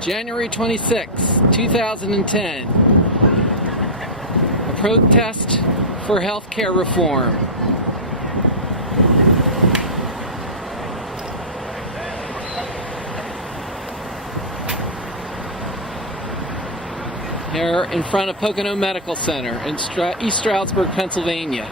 January 26, 2010. A protest for health care reform. Here in front of Pocono Medical Center in East Stroudsburg, Pennsylvania.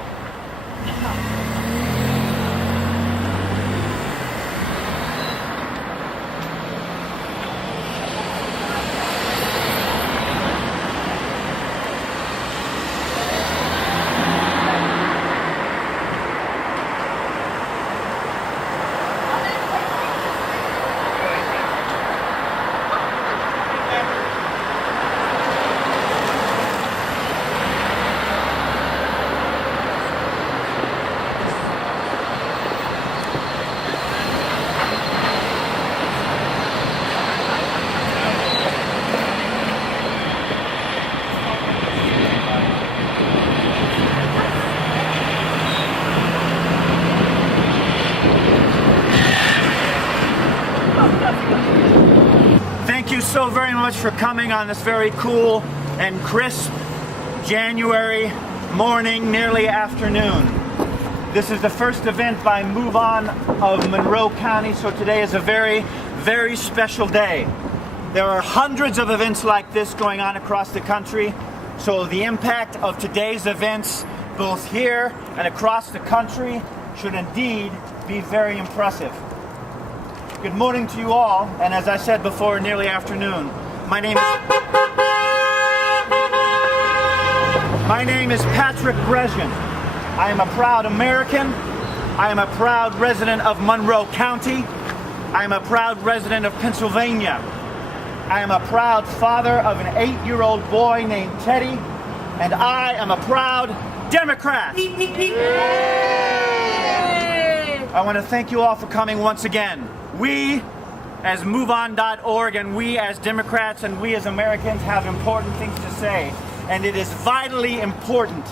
Thank you so very much for coming on this very cool and crisp January morning, nearly afternoon. This is the first event by MoveOn of Monroe County, so today is a very, very special day. There are hundreds of events like this going on across the country, so the impact of today's events, both here and across the country, should indeed be very impressive. Good morning to you all, and as I said before, nearly afternoon. My name is Patrick Brezian. I am a proud American. I am a proud resident of Monroe County. I am a proud resident of Pennsylvania. I am a proud father of an 8-year-old boy named Teddy, and I am a proud Democrat. I want to thank you all for coming once again. We as MoveOn.org and we as Democrats and we as Americans have important things to say, and it is vitally important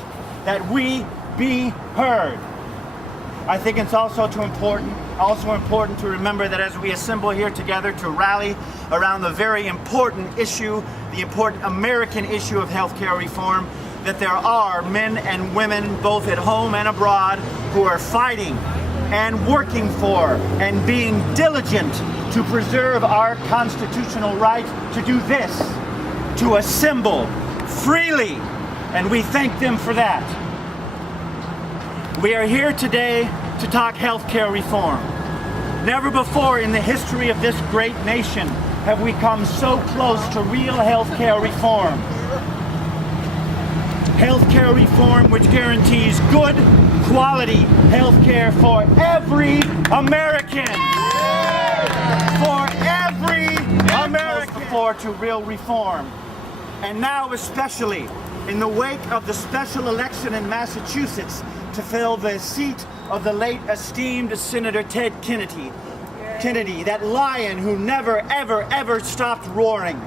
that we be heard. I think it's also important to remember that as we assemble here together to rally around the very important issue, the important American issue of healthcare reform, that there are men and women both at home and abroad who are fighting and working for and being diligent to preserve our constitutional right to do this, to assemble freely, and we thank them for that. We are here today to talk healthcare reform. Never before in the history of this great nation have we come so close to real healthcare reform. Healthcare reform which guarantees good quality healthcare for every American. For every American. The floor to real reform. And now especially in the wake of the special election in Massachusetts to fill the seat of the late esteemed Senator Ted Kennedy, that lion who never ever stopped roaring.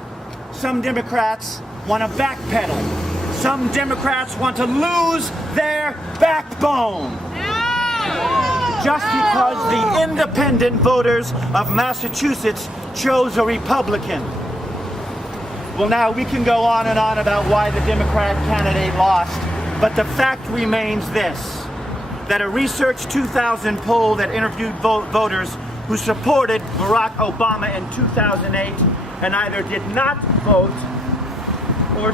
Some Democrats want to backpedal. Some Democrats want to lose their backbone. Just because the independent voters of Massachusetts chose a Republican. Well, now we can go on and on about why the Democrat candidate lost, but the fact remains this, that a Research 2000 poll that interviewed voters who supported Barack Obama in 2008 and either did not vote or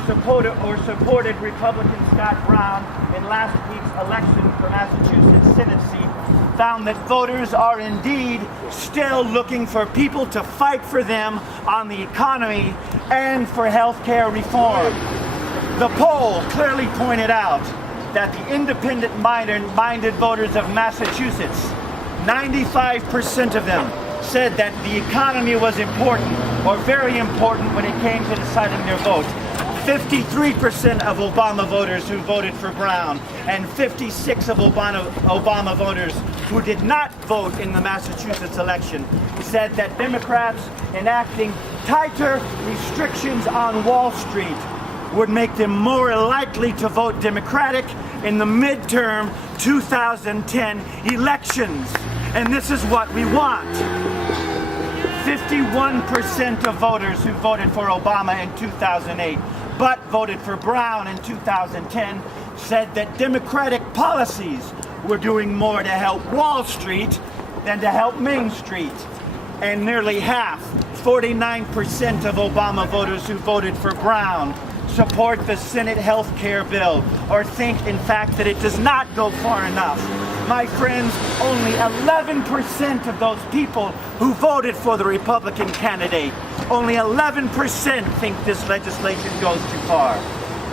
supported Republican Scott Brown in last week's election for Massachusetts Senate seat found that voters are indeed still looking for people to fight for them on the economy and for health care reform. The poll clearly pointed out that the independent-minded voters of Massachusetts, 95% of them said that the economy was important or very important when it came to deciding their vote. 53% of Obama voters who voted for Brown and 56% of Obama voters who did not vote in the Massachusetts election said that Democrats enacting tighter restrictions on Wall Street would make them more likely to vote Democratic in the midterm 2010 elections. And this is what we want. 51% of voters who voted for Obama in 2008 but voted for Brown in 2010 said that Democratic policies were doing more to help Wall Street than to help Main Street. And nearly half, 49% of Obama voters who voted for Brown, support the Senate health care bill or think, in fact, that it does not go far enough. My friends, only 11% of those people who voted for the Republican candidate, only 11% think this legislation goes too far.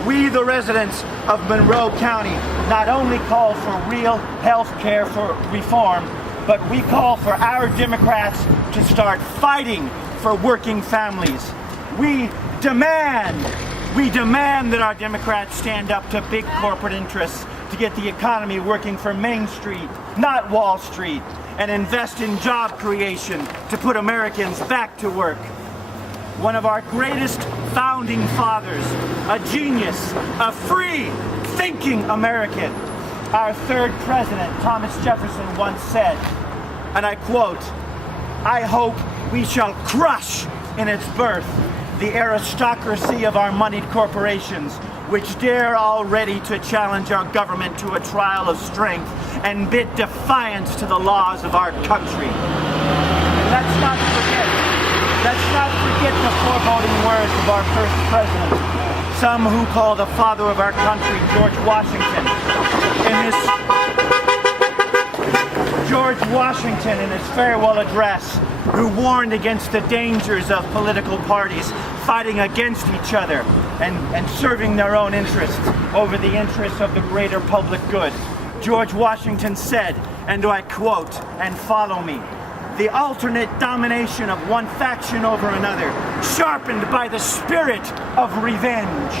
We, the residents of Monroe County, not only call for real health care for reform, but we call for our Democrats to start fighting for working families. We demand that our Democrats stand up to big corporate interests to get the economy working for Main Street, not Wall Street, and invest in job creation to put Americans back to work. One of our greatest founding fathers, a genius, a free-thinking American, our third president, Thomas Jefferson, once said, and I quote, "I hope we shall crush in its birth the aristocracy of our moneyed corporations, which dare already to challenge our government to a trial of strength and bid defiance to the laws of our country." And let's not forget the foreboding words of our first president, some who call the father of our country George Washington. In his farewell address, who warned against the dangers of political parties fighting against each other and serving their own interests over the interests of the greater public good. George Washington said, and I quote, and follow me, "The alternate domination of one faction over another, sharpened by the spirit of revenge,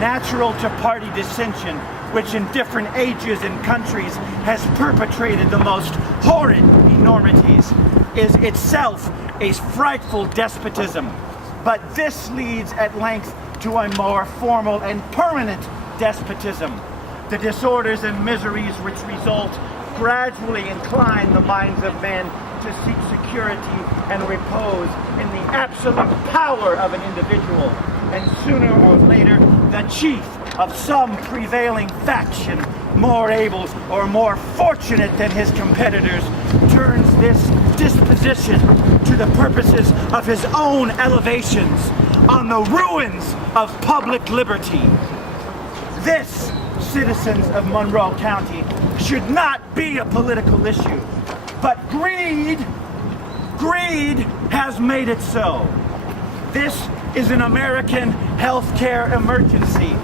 natural to party dissension, which in different ages and countries has perpetrated the most horrid enormities, is itself a frightful despotism. But this leads at length to a more formal and permanent despotism. The disorders and miseries which result gradually incline the minds of men to seek security and repose in the absolute power of an individual, and sooner or later the chief of some prevailing faction, more able or more fortunate than his competitors, turns this disposition to the purposes of his own elevations on the ruins of public liberty. This, citizens of Monroe County, should not be a political issue, but greed has made it so. This is an American healthcare emergency.